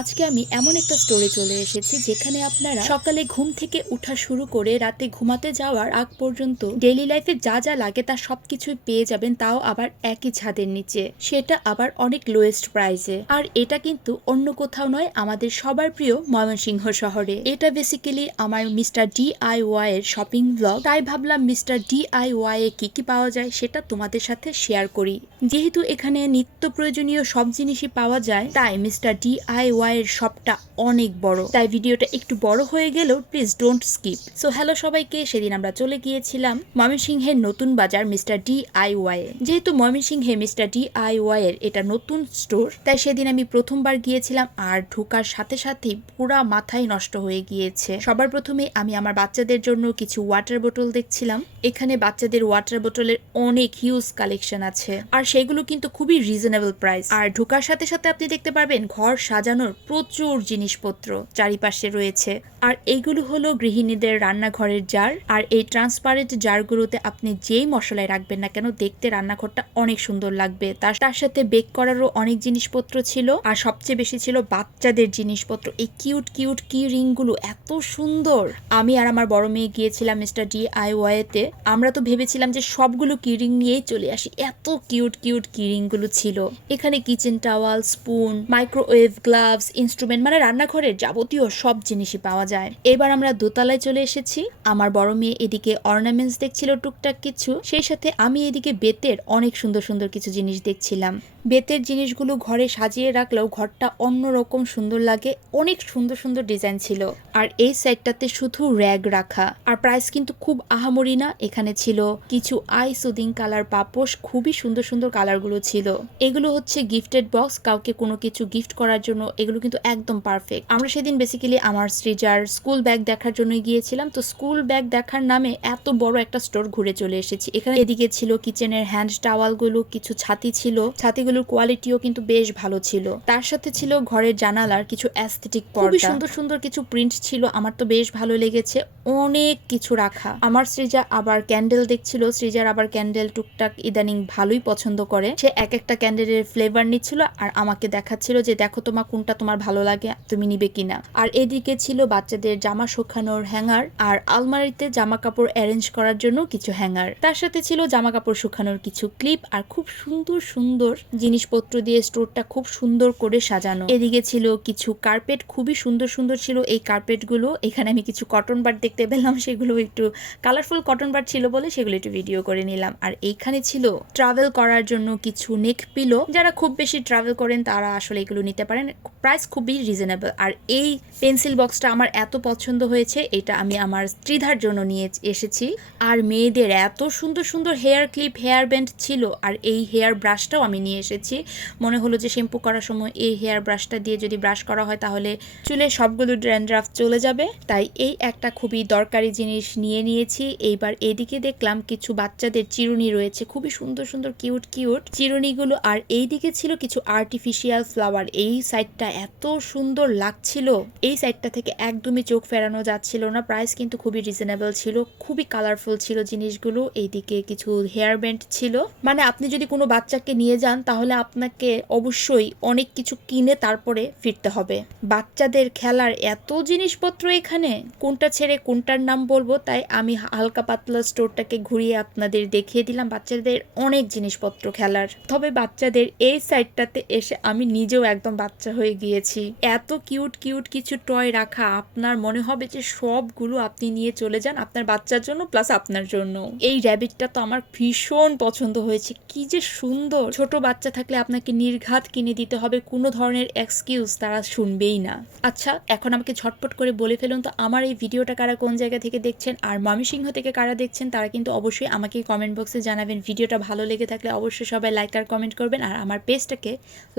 আজকে আমি এমন একটা স্টোরে চলে এসেছি যেখানে আপনারা সকালে ঘুম থেকে উঠা শুরু করে রাতে ঘুমাতে যাওয়ার আগ পর্যন্ত ডেইলি লাইফে যা যা লাগে তা সবকিছুই পেয়ে যাবেন, তাও আবার একই ছাদের নিচে, সেটা আবার অনেক লোয়েস্ট প্রাইসে। আর এটা কিন্তু অন্য কোথাও নয়, আমাদের সবার প্রিয় ময়মনসিংহ শহরে। এটা বেসিক্যালি আমার মিস্টার DIY এর শপিং ব্লগ, তাই ভাবলাম মিস্টার DIY এ কি কি পাওয়া যায় সেটা তোমাদের সাথে শেয়ার করি। যেহেতু এখানে নিত্য প্রয়োজনীয় সব জিনিসই পাওয়া যায়, তাই মিস্টার DIY এর শপটা অনেক বড়, তাই ভিডিওটা একটু বড় হয়ে গেলেও please don't skip. So hello সবাইকে, সেদিন আমরা চলে গিয়েছিলাম ময়মনসিংহের নতুন বাজার মিস্টার DIY এ। যেহেতু ময়মনসিংহে মিস্টার DIY এর এটা নতুন স্টোর, তাই সেদিন আমি প্রথমবার গিয়েছিলাম আর ঢোকার সাথে সাথেই পুরা মাথায় নষ্ট হয়ে গিয়েছে। সবার প্রথমে আমি আমার বাচ্চাদের জন্য কিছু ওয়াটার বোতল দেখছিলাম। এখানে বাচ্চাদের ওয়াটার বোতলের অনেক হিউজ কালেকশন আছে, আর সেগুলো কিন্তু খুবই রিজনেবল প্রাইস। আর ঢোকার সাথে সাথে আপনি দেখতে পারবেন ঘর সাজানোর প্রচুর জিনিসপত্র চারিপাশে রয়েছে। আর এইগুলো হলো গৃহিণীদের রান্নাঘরের জার, আর এই ট্রান্সপারেন্ট জারগুলোতে আপনি যেই মশলায় রাখবেন না কেন, দেখতে রান্নাঘরটা অনেক সুন্দর লাগবে। তার সাথে বেক করারও অনেক জিনিসপত্র ছিল, আর সবচেয়ে বেশি ছিল বাচ্চাদের জিনিসপত্র। এই কিউট কিউট কি রিং গুলো এত সুন্দর। আমি আর আমার বড় মেয়ে গিয়েছিলাম মিস্টার DIY তে। আমরা তো ভেবেছিলাম যে সবগুলো কি রিং নিয়েই চলে আসি, এত কিউট কিউট কি রিং গুলো ছিল। এখানে kitchen towel, spoon, microwave, gloves, instrument, মানে রান্নাঘরের যাবতীয় সব জিনিসই পাওয়া যায়। এবার আমরা দোতলায় চলে এসেছি। আমার বড় মেয়ে এদিকে অর্নামেন্টস দেখছিল টুকটাক কিছু, সেই সাথে আমি এদিকে বেতের অনেক সুন্দর সুন্দর কিছু জিনিস দেখছিলাম। বেতের জিনিসগুলো ঘরে সাজিয়ে রাখলেও ঘরটা অন্যরকম সুন্দর লাগে, অনেক সুন্দর সুন্দর ডিজাইন ছিল। আর এই সাইডটাতে শুধু র্যাগ রাখা, আর প্রাইস কিন্তু খুব আহামরি না। এখানে ছিল কিছু আই সুদিং কালার পাপোশ, খুবই সুন্দর সুন্দর কালারগুলো ছিল। এগুলো হচ্ছে গিফটেড বক্স, কাউকে কোনো কিছু গিফট করার জন্য এগুলো কিন্তু একদম পারফেক্ট। আমরা সেদিন বেসিক্যালি আমার সৃজার স্কুল ব্যাগ দেখার জন্য গিয়েছিলাম, তো স্কুল ব্যাগ দেখার নামে এত বড় একটা স্টোর ঘুরে চলে এসেছি। এখানে এদিকে ছিল কিচেনের হ্যান্ড টাওয়ালগুলো, কিছু ছাতি ছিল, ছাতিগুলোর কোয়ালিটিও কিন্তু বেশ ভালো ছিল। তার সাথে ছিল ঘরের জানালার কিছু অ্যাস্থেটিক পর্দা, খুবই সুন্দর সুন্দর কিছু প্রিন্ট ছিল, আমার তো বেশ ভালো লেগেছে। অনেক কিছু রাখা। আমার সৃজা আবার ক্যান্ডেল দেখছিল, সৃজার আবার ক্যান্ডেল টুকটাক ইদানিং ভালোই পছন্দ করে। সে এক একটা ক্যান্ডেলের ফ্লেভার নিচ্ছিল আর আমাকে দেখাচ্ছিল যে দেখো তোমার কোনটা তোমার ভালো লাগে, তুমি নিবে কিনা। আর এদিকে ছিল বাচ্চাদের জামা শুকানোর হ্যাঙ্গার, আর আলমারিতে জামা কাপড় অ্যারেঞ্জ করার জন্য কিছু হ্যাঙ্গার। তার সাথে ছিল জামা কাপড় শুকানোর কিছু ক্লিপ, আর খুব সুন্দর সুন্দর জিনিসপত্র দিয়ে স্টোরটা খুব সুন্দর করে সাজানো। এদিকে ছিল কিছু কার্পেট, খুবই সুন্দর সুন্দর ছিল এই কার্পেট গুলো। এখানে আমি কিছু কটন বাড দেখতে পেলাম, সেগুলো একটু কালারফুল কটন বাড ছিল বলে সেগুলো একটু ভিডিও করে নিলাম। আর এইখানে ছিল ট্রাভেল করার জন্য কিছু নেক পিলো, যারা খুব বেশি ট্রাভেল করেন তারা আসলে এগুলো নিতে পারেন, প্রাইস খুবই রিজনেবল। আর এই পেন্সিল বক্সটা আমার এত পছন্দ হয়েছে, এটা আমি আমার স্ত্রীধার জন্য নিয়ে এসেছি। আর মেয়েদের এত সুন্দর সুন্দর হেয়ার ক্লিপ, হেয়ার ব্যান্ড ছিল, আর এই হেয়ার ব্রাশটাও আমি নিয়ে এসেছি। মনে হলো যে শ্যাম্পু করার সময় এই হেয়ার ব্রাশটা দিয়ে যদি ব্রাশ করা হয় তাহলে চুলে সবগুলো ড্যান্ড্রাফ চলে যাবে, তাই এই একটা খুবই দরকারি জিনিস নিয়ে নিয়েছি। এইবার এদিকে দেখলাম কিছু বাচ্চাদের চিরুনি রয়েছে, খুবই সুন্দর সুন্দর কিউট কিউট চিরুনিগুলো। আর এইদিকে ছিল কিছু আর্টিফিশিয়াল ফ্লাওয়ার, এই সাইডটা এত সুন্দর লাগছিল, এই সাইডটা থেকে একদমই চোখ ফেরানো যাচ্ছিল না। প্রাইস কিন্তু খুবই রিজনেবল ছিল, খুবই কালারফুল ছিল জিনিসগুলো। এইদিকে কিছু হেয়ার ব্যান্ড ছিল, মানে আপনি যদি কোনো বাচ্চাকে নিয়ে যান তাহলে আপনাকে অবশ্যই অনেক কিছু কিনে তারপরে ফিরতে হবে। বাচ্চাদের খেলার এত জিনিসপত্র এখানে, কোনটা ছেড়ে কোনটার নাম বলবো, তাই আমি হালকা পাতলা স্টোরটাকে ঘুরিয়ে আপনাদের দেখিয়ে দিলাম। বাচ্চাদের অনেক জিনিসপত্র খেলার, তবে বাচ্চাদের এই সাইডটাতে এসে আমি নিজেও একদম বাচ্চা হয়ে গিয়েছি। এত কিউট কিউট কিছু টয় রাখা, আপনার মনে হবে যে সবগুলো আপনি নিয়ে চলে যান আপনার বাচ্চার জন্য প্লাস আপনার জন্য। এই র্যাবিটটা তো আমার ভীষণ পছন্দ হয়েছে, কি যে সুন্দর। ছোট বাচ্চা থাকলে আপনাকে নির্ঘাত কিনে দিতে হবে, কোনো ধরনের এক্সকিউজ তারা শুনবেই না। আচ্ছা, এখন আমাকে ঝটপট করে বলে ফেলুন তো আমার এই ভিডিওটা কারা কোন জায়গা থেকে দেখছেন, আর ময়মনসিংহ থেকে কারা দেখছেন তারা কিন্তু অবশ্যই আমাকে কমেন্ট বক্সে জানাবেন। ভিডিওটা ভালো লেগে থাকলে অবশ্যই সবাই লাইক আর কমেন্ট করবেন, আর আমার পেজটাকে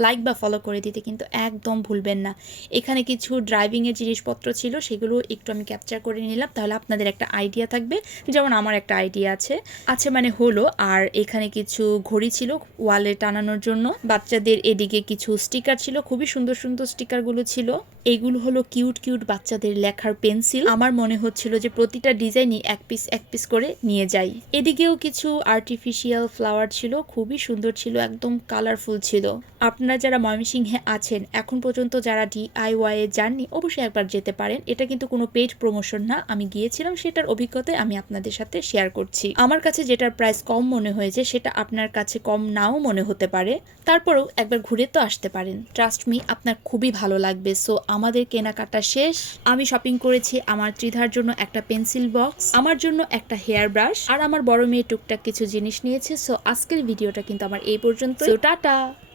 লাইক বা ফলো করে দিতে কিন্তু একদম ভুলবেন না। এখানে কিছু ড্রাইভিংয়ের জিনিসপত্র ছিল, সেগুলো একটু আমি ক্যাপচার করে নিলাম, তাহলে আপনাদের একটা আইডিয়া থাকবে, যেমন আমার একটা আইডিয়া আছে মানে হলো। আর এখানে কিছু ঘড়ি ছিল ওয়ালে টানানোর জন্য। বাচ্চাদের এদিকে কিছু স্টিকার ছিল, খুবই সুন্দর সুন্দর স্টিকারগুলো ছিল। এগুলো হলো কিউট কিউট বাচ্চাদের লেখার পেন্সিল। আমার মনে হচ্ছিল যে প্রতিটা ডিজাইনই এক পিস করে নিয়ে যাই। এদিকেও কিছু আর্টিফিশিয়াল ফ্লাওয়ার ছিল, খুবই সুন্দর ছিল, একদম কালারফুল ছিল। আপনারা যারা ময়মনসিংহে আছেন, এখন পর্যন্ত যারা DIY এ যাননি, অবশ্যই একবার যেতে পারেন। এটা কিন্তু কোনো পেইড প্রমোশন না, আমি গিয়েছিলাম সেটার অভিজ্ঞতায় আমি আপনাদের সাথে শেয়ার করছি। আমার কাছে যেটার প্রাইস কম মনে হয়েছে সেটা আপনার কাছে কম নাও মনে হতে পারে, তারপরেও একবার ঘুরে তো আসতে পারেন। ট্রাস্ট মি, আপনার খুবই ভালো লাগবে। সো আমাদের কেনাকাটা শেষ। আমি শপিং করেছি আমার ত্রিধার জন্য একটা পেন্সিল বক্স, আমার জন্য একটা হেয়ার ব্রাশ, আর আমার বড় মেয়ে টুকটাক কিছু জিনিস নিয়েছে। সো আজকের ভিডিওটা কিন্তু আমার এই পর্যন্ত। টাটা।